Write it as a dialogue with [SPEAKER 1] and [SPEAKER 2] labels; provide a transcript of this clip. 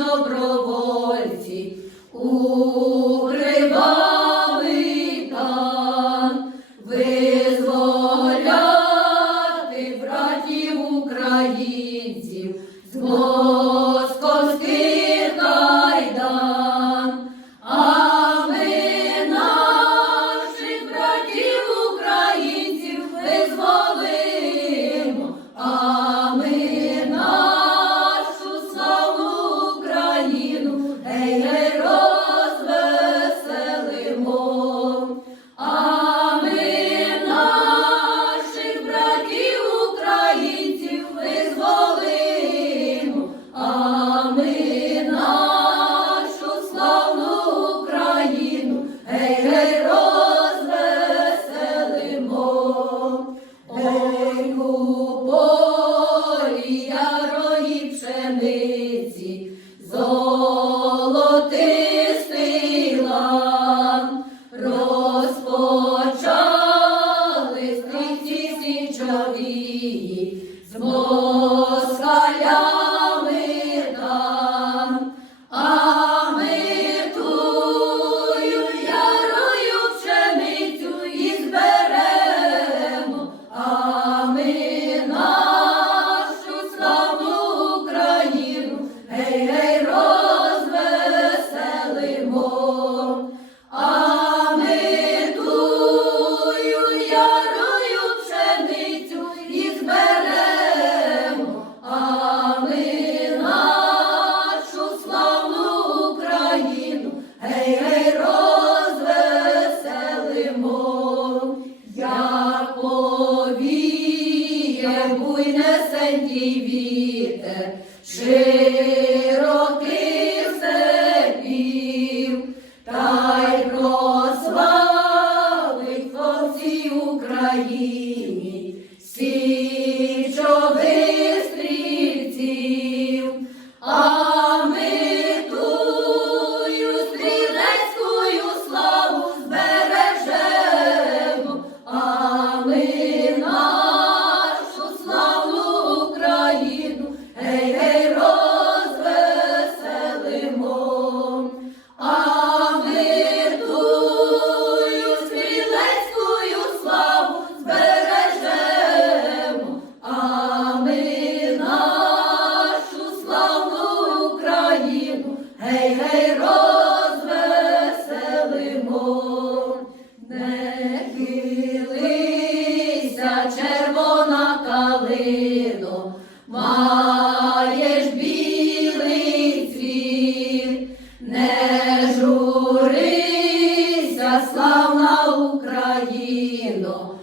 [SPEAKER 1] добро. буйнесенький вітер. маєш білий цвіт, не журися, славна Україно.